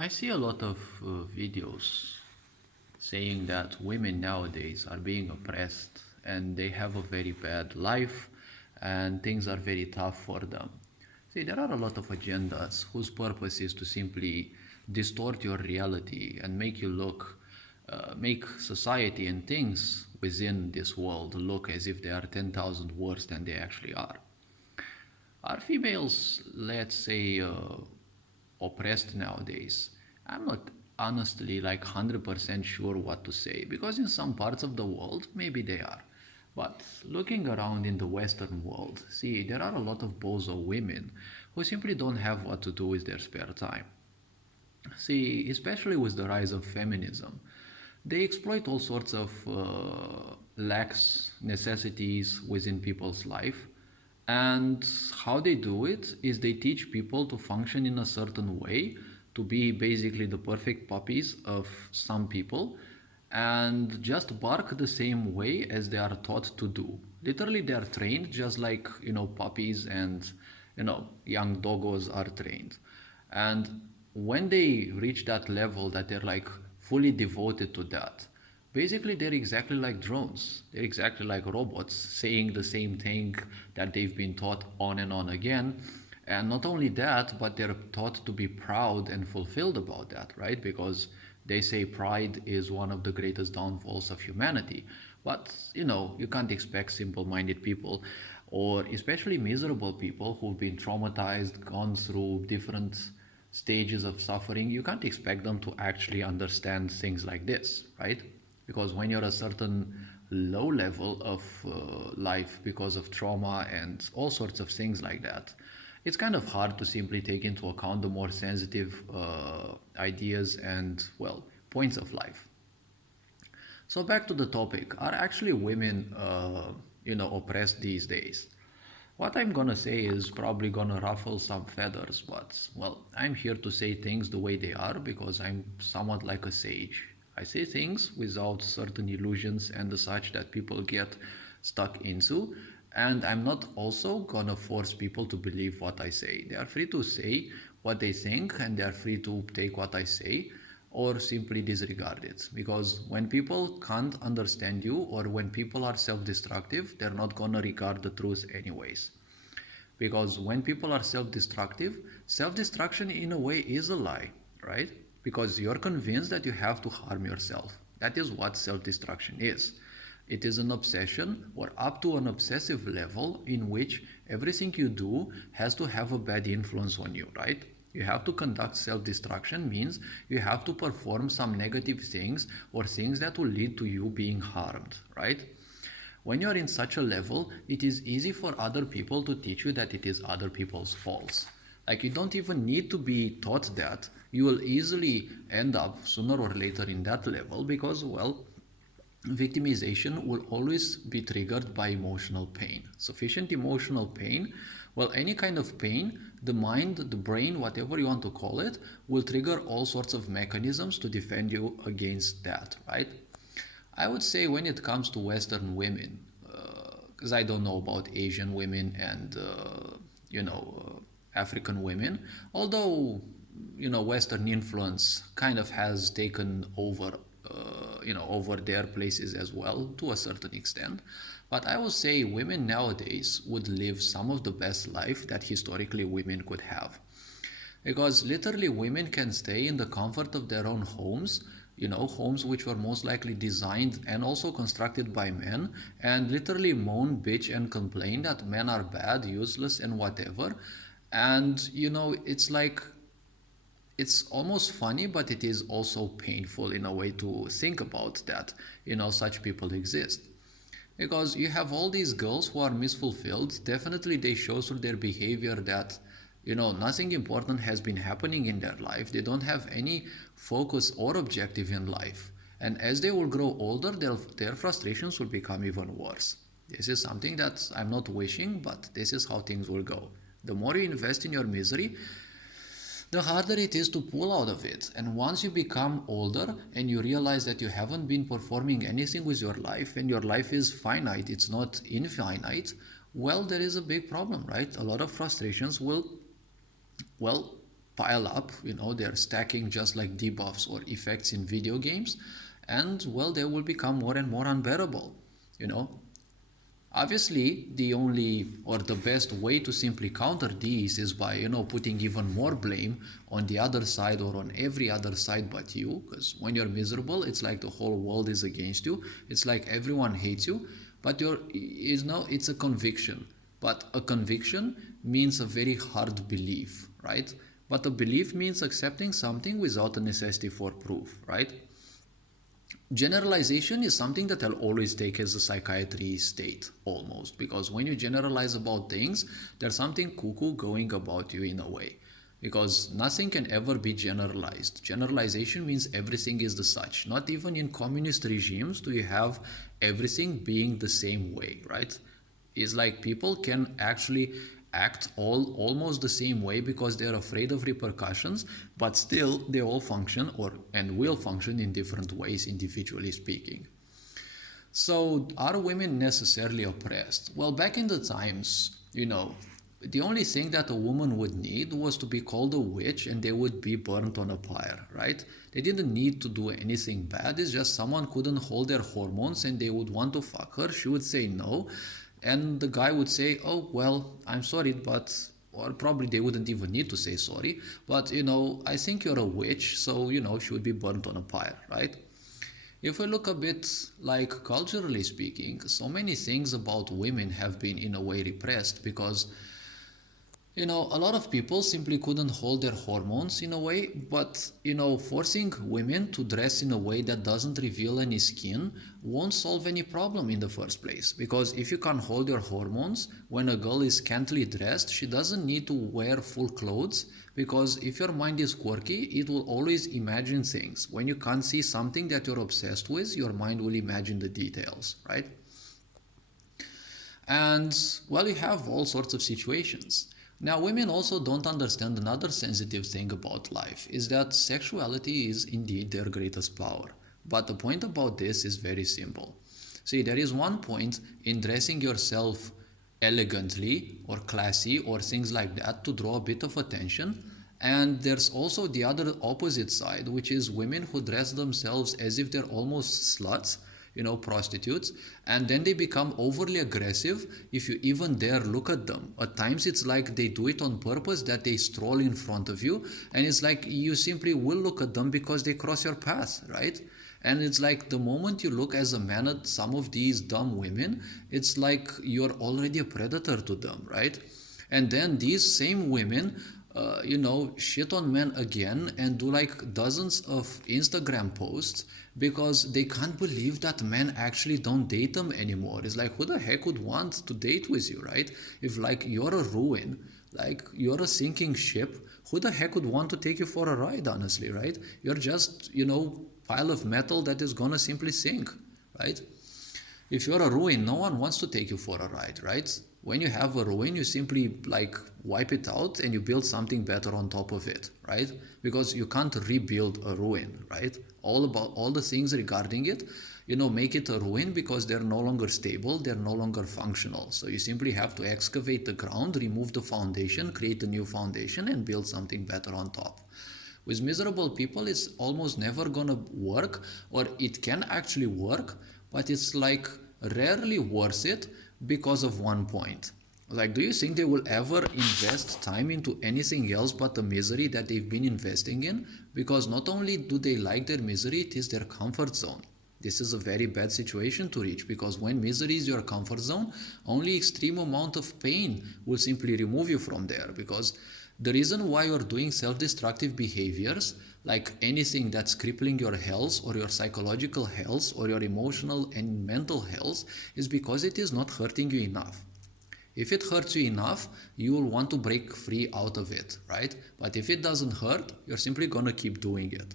I see a lot of videos saying that women nowadays are being oppressed and they have a very bad life and things are very tough for them. See, there are a lot of agendas whose purpose is to simply distort your reality and make you make society and things within this world look as if they are 10,000 worse than they actually are. Are females, let's say, oppressed nowadays? I'm not honestly like 100% sure what to say because in some parts of the world, maybe they are. But looking around in the Western world, see, there are a lot of bozo women who simply don't have what to do with their spare time. See, especially with the rise of feminism, they exploit all sorts of lax necessities within people's life. And how they do it is they teach people to function in a certain way, to be basically the perfect puppies of some people, and just bark the same way as they are taught to do. Literally, they are trained just like, puppies and, young doggos are trained. And when they reach that level that they're like fully devoted to that, basically they're exactly like drones. They're exactly like robots saying the same thing that they've been taught on and on again. And not only that, but they're taught to be proud and fulfilled about that, right? Because they say pride is one of the greatest downfalls of humanity. But, you can't expect simple minded people or especially miserable people who've been traumatized, gone through different stages of suffering. You can't expect them to actually understand things like this, right? Because when you're a certain low level of life because of trauma and all sorts of things like that, it's kind of hard to simply take into account the more sensitive ideas and, well, points of life. So back to the topic: are actually women, oppressed these days? What I'm gonna say is probably gonna ruffle some feathers, but well, I'm here to say things the way they are because I'm somewhat like a sage. I say things without certain illusions and the such that people get stuck into, and I'm not also gonna force people to believe what I say. They are free to say what they think and they are free to take what I say or simply disregard it. Because when people can't understand you or when people are self destructive, they're not gonna regard the truth anyways. Because when people are self destructive, self destruction in a way is a lie, right? Because you're convinced that you have to harm yourself. That is what self destruction is. It is an obsession or up to an obsessive level in which everything you do has to have a bad influence on you, right? You have to conduct self destruction means you have to perform some negative things or things that will lead to you being harmed, right? When you're in such a level, it is easy for other people to teach you that it is other people's faults. Like you don't even need to be taught that. You will easily end up sooner or later in that level because, well, victimization will always be triggered by emotional pain. Sufficient emotional pain, well, any kind of pain, the mind, the brain, whatever you want to call it, will trigger all sorts of mechanisms to defend you against that, right? I would say when it comes to Western women, because I don't know about Asian women and African women, although Western influence kind of has taken over, over their places as well to a certain extent. But I would say women nowadays would live some of the best life that historically women could have because literally women can stay in the comfort of their own homes, homes which were most likely designed and also constructed by men, and literally moan, bitch, and complain that men are bad, useless, and whatever. And it's like it's almost funny, but it is also painful in a way to think about that, such people exist. Because you have all these girls who are misfulfilled, definitely they show through their behavior that nothing important has been happening in their life. They don't have any focus or objective in life, and as they will grow older, their frustrations will become even worse. This is something that I'm not wishing, but this is how things will go. The more you invest in your misery, the harder it is to pull out of it. And once you become older and you realize that you haven't been performing anything with your life and your life is finite, it's not infinite, well, there is a big problem, right? A lot of frustrations will, well, pile up, they're stacking just like debuffs or effects in video games, and well, they will become more and more unbearable, you know. Obviously, the only or the best way to simply counter these is by, putting even more blame on the other side or on every other side but you. Because when you're miserable, it's like the whole world is against you. It's like everyone hates you. But it's a conviction. But a conviction means a very hard belief, right? But a belief means accepting something without a necessity for proof, right? Generalization is something that I'll always take as a psychiatry state, almost, because when you generalize about things, there's something cuckoo going about you in a way, because nothing can ever be generalized. Generalization means everything is the such. Not even in communist regimes do you have everything being the same way, right? It's like people can actually act almost the same way because they're afraid of repercussions, but still they all function and will function in different ways, individually speaking. So are women necessarily oppressed? Well, back in the times, the only thing that a woman would need was to be called a witch and they would be burnt on a pyre, right? They didn't need to do anything bad. It's just someone couldn't hold their hormones and they would want to fuck her. She would say no. And the guy would say, oh, well, I'm sorry, but, or probably they wouldn't even need to say sorry, but, I think you're a witch, so, she would be burnt on a pyre, right? If we look a bit like culturally speaking, so many things about women have been in a way repressed because a lot of people simply couldn't hold their hormones in a way, but, forcing women to dress in a way that doesn't reveal any skin won't solve any problem in the first place. Because if you can't hold your hormones, when a girl is scantily dressed, she doesn't need to wear full clothes, because if your mind is quirky, it will always imagine things. When you can't see something that you're obsessed with, your mind will imagine the details, right? And, well, you have all sorts of situations. Now, women also don't understand another sensitive thing about life, is that sexuality is indeed their greatest power. But the point about this is very simple. See, there is one point in dressing yourself elegantly or classy or things like that to draw a bit of attention. And there's also the other opposite side, which is women who dress themselves as if they're almost sluts, prostitutes, and then they become overly aggressive if you even dare look at them. At times it's like they do it on purpose, that they stroll in front of you, and it's like you simply will look at them because they cross your path, right? And it's like the moment you look as a man at some of these dumb women, it's like you're already a predator to them, right? And then these same women shit on men again and do like dozens of Instagram posts because they can't believe that men actually don't date them anymore. It's like, who the heck would want to date with you, right? If like you're a ruin, like you're a sinking ship, who the heck would want to take you for a ride, honestly, right? You're just, pile of metal that is gonna simply sink, right? If you're a ruin, no one wants to take you for a ride, right? When you have a ruin, you simply like wipe it out and you build something better on top of it, right? Because you can't rebuild a ruin, right? All the things regarding it, make it a ruin because they're no longer stable, they're no longer functional. So you simply have to excavate the ground, remove the foundation, create a new foundation and build something better on top. With miserable people, it's almost never gonna work, or it can actually work, but it's like rarely worth it because of one point. Like, do you think they will ever invest time into anything else but the misery that they've been investing in? Because not only do they like their misery, it is their comfort zone. This is a very bad situation to reach, because when misery is your comfort zone, only extreme amount of pain will simply remove you from there. Because the reason why you're doing self-destructive behaviors, like anything that's crippling your health or your psychological health or your emotional and mental health, is because it is not hurting you enough. If it hurts you enough, you will want to break free out of it, right? But if it doesn't hurt, you're simply gonna keep doing it.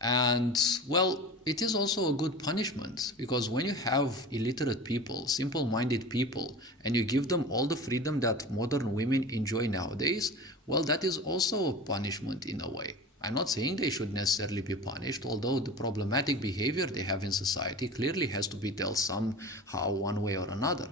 And, well, it is also a good punishment, because when you have illiterate people, simple-minded people, and you give them all the freedom that modern women enjoy nowadays, well, that is also a punishment in a way. I'm not saying they should necessarily be punished, although the problematic behavior they have in society clearly has to be dealt somehow, one way or another.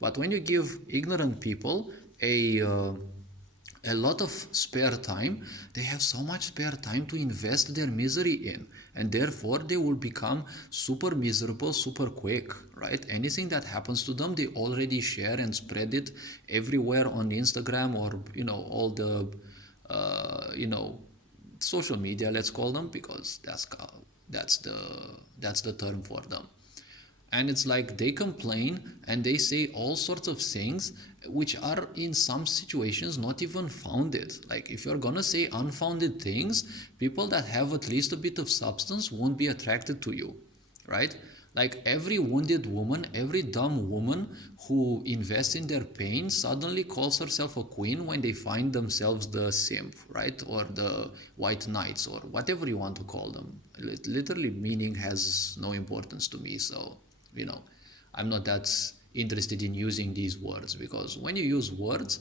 But when you give ignorant people a a lot of spare time. They have so much spare time to invest their misery in, and therefore they will become super miserable super quick, right? Anything that happens to them, they already share and spread it everywhere on Instagram, or all the social media, let's call them, because that's the term for them. And it's like they complain and they say all sorts of things which are in some situations not even founded. Like, if you're gonna say unfounded things, people that have at least a bit of substance won't be attracted to you, right? Like, every wounded woman, every dumb woman who invests in their pain suddenly calls herself a queen when they find themselves the simp, right? Or the white knights, or whatever you want to call them. Literally, meaning has no importance to me. So, you know, I'm not that interested in using these words, because when you use words,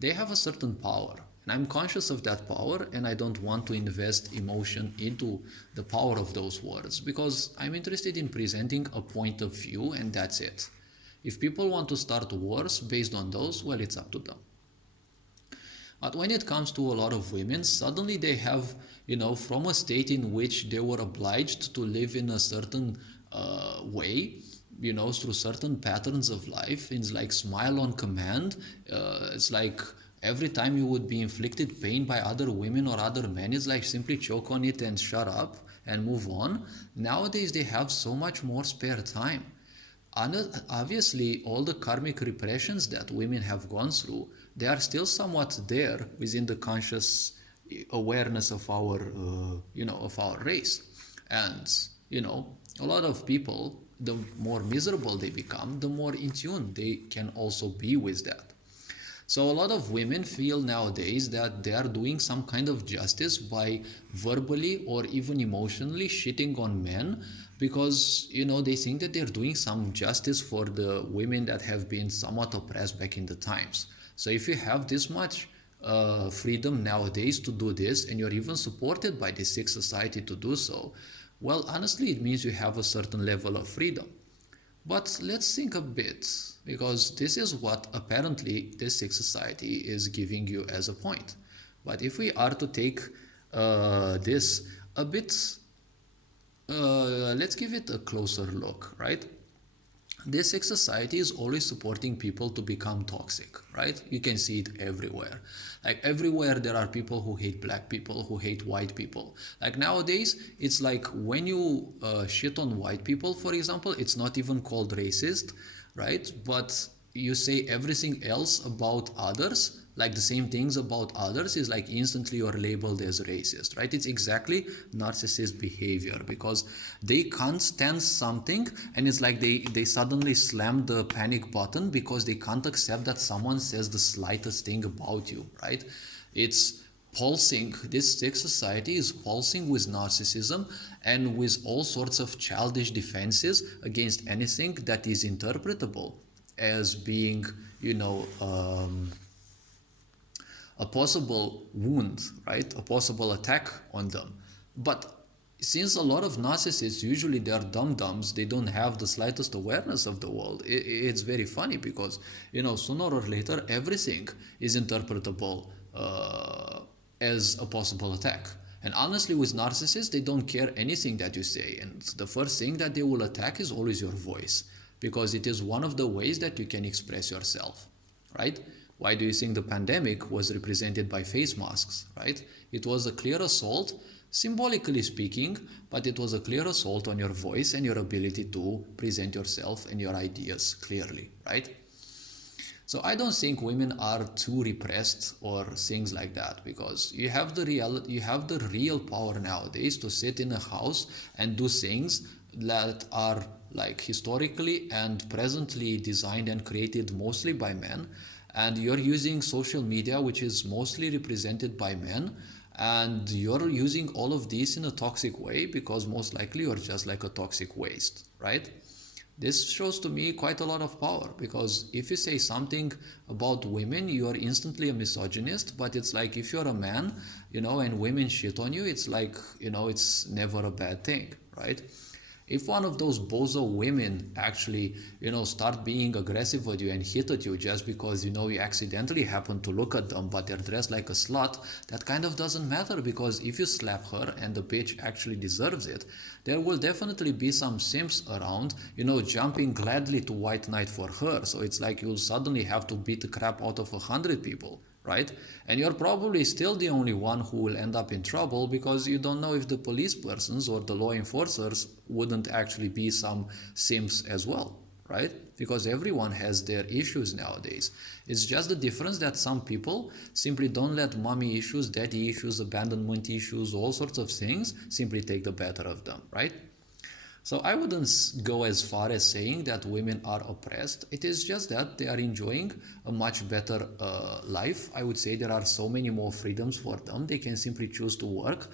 they have a certain power. And I'm conscious of that power, and I don't want to invest emotion into the power of those words, because I'm interested in presenting a point of view, and that's it. If people want to start wars based on those, well, it's up to them. But when it comes to a lot of women, suddenly they have, from a state in which they were obliged to live in a certain way, through certain patterns of life. It's like smile on command. It's like every time you would be inflicted pain by other women or other men, it's like simply choke on it and shut up and move on. Nowadays, they have so much more spare time. Obviously, all the karmic repressions that women have gone through, they are still somewhat there within the conscious awareness of our race. And a lot of people, the more miserable they become, the more in tune they can also be with that. So a lot of women feel nowadays that they are doing some kind of justice by verbally or even emotionally shitting on men, because they think that they're doing some justice for the women that have been somewhat oppressed back in the times. So if you have this much freedom nowadays to do this, and you're even supported by the sick society to do so, well, honestly, it means you have a certain level of freedom. But let's think a bit, because this is what apparently this sick society is giving you as a point. But if we are to take this a bit, let's give it a closer look, right? This sick society is always supporting people to become toxic, right? You can see it everywhere. Like, everywhere there are people who hate black people, who hate white people. Like, nowadays, it's like when you shit on white people, for example, it's not even called racist, right? But you say everything else about others, like the same things about others, is like instantly you're labeled as racist, right? It's exactly narcissist behavior, because they can't stand something, and it's like they suddenly slam the panic button because they can't accept that someone says the slightest thing about you, right? It's pulsing. This sick society is pulsing with narcissism and with all sorts of childish defenses against anything that is interpretable as being, a possible wound, right? A possible attack on them. But since a lot of narcissists, usually they are dum-dums, they don't have the slightest awareness of the world. It's very funny, because, sooner or later, everything is interpretable as a possible attack. And honestly, with narcissists, they don't care anything that you say. And the first thing that they will attack is always your voice, because it is one of the ways that you can express yourself, right? Why do you think the pandemic was represented by face masks, right? It was a clear assault, symbolically speaking, but it was a clear assault on your voice and your ability to present yourself and your ideas clearly, right? So I don't think women are too repressed or things like that, because you have the real power nowadays to sit in a house and do things that are like historically and presently designed and created mostly by men, and you're using social media, which is mostly represented by men, and you're using all of these in a toxic way, because most likely you're just like a toxic waste, right? This shows to me quite a lot of power, because if you say something about women, you are instantly a misogynist. But it's like, if you're a man, and women shit on you, it's like, it's never a bad thing, right? If one of those bozo women actually, start being aggressive with you and hit at you just because, you accidentally happen to look at them, but they're dressed like a slut, that kind of doesn't matter, because if you slap her and the bitch actually deserves it, there will definitely be some simps around, jumping gladly to white knight for her. So it's like you'll suddenly have to beat the crap out of 100 people, right? And you're probably still the only one who will end up in trouble, because you don't know if the police persons or the law enforcers wouldn't actually be some simps as well, right? Because everyone has their issues nowadays. It's just the difference that some people simply don't let mommy issues, daddy issues, abandonment issues, all sorts of things simply take the better of them, right? So I wouldn't go as far as saying that women are oppressed. It is just that they are enjoying a much better life. I would say there are so many more freedoms for them. They can simply choose to work.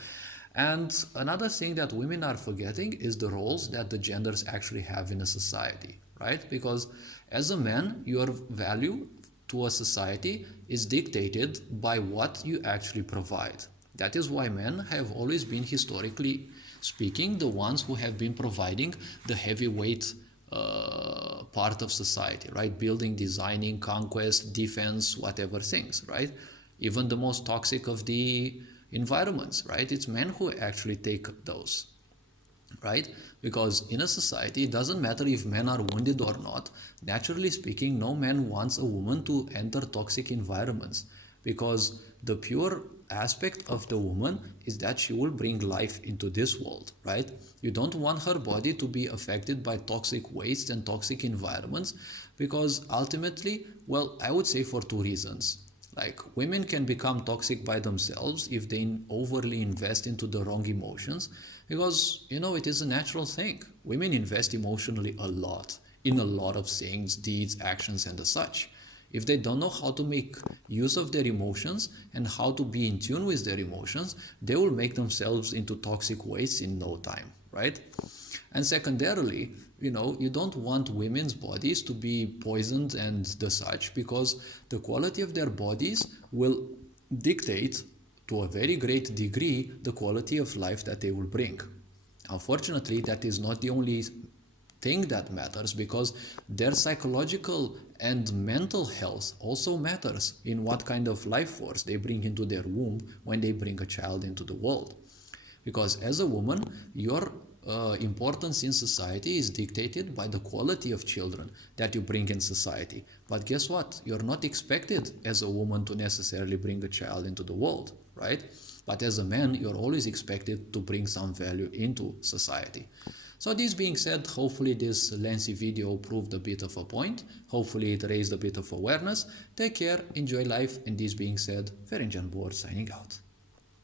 And another thing that women are forgetting is the roles that the genders actually have in a society, right? Because as a man, your value to a society is dictated by what you actually provide. That is why men have always been, historically speaking, the ones who have been providing the heavyweight part of society, right? Building, designing, conquest, defense, whatever things, right? Even the most toxic of the environments, right? It's men who actually take those, right? Because in a society, it doesn't matter if men are wounded or not. Naturally speaking, no man wants a woman to enter toxic environments, because the pure aspect of the woman is that she will bring life into this world, right? You don't want her body to be affected by toxic waste and toxic environments, because ultimately, well, I would say for two reasons. Like, women can become toxic by themselves if they overly invest into the wrong emotions, because, it is a natural thing. Women invest emotionally a lot in a lot of things, deeds, actions, and the such. If they don't know how to make use of their emotions and how to be in tune with their emotions, they will make themselves into toxic waste in no time, right? And secondarily, you don't want women's bodies to be poisoned and the such, because the quality of their bodies will dictate to a very great degree the quality of life that they will bring. Unfortunately, that is not the only thing that matters, because their psychological and mental health also matters in what kind of life force they bring into their womb when they bring a child into the world. Because as a woman, your importance in society is dictated by the quality of children that you bring in society. But guess what? You're not expected as a woman to necessarily bring a child into the world, right? But as a man, you're always expected to bring some value into society. So this being said, hopefully this lengthy video proved a bit of a point. Hopefully it raised a bit of awareness. Take care, enjoy life, and this being said, Ferencan Board signing out.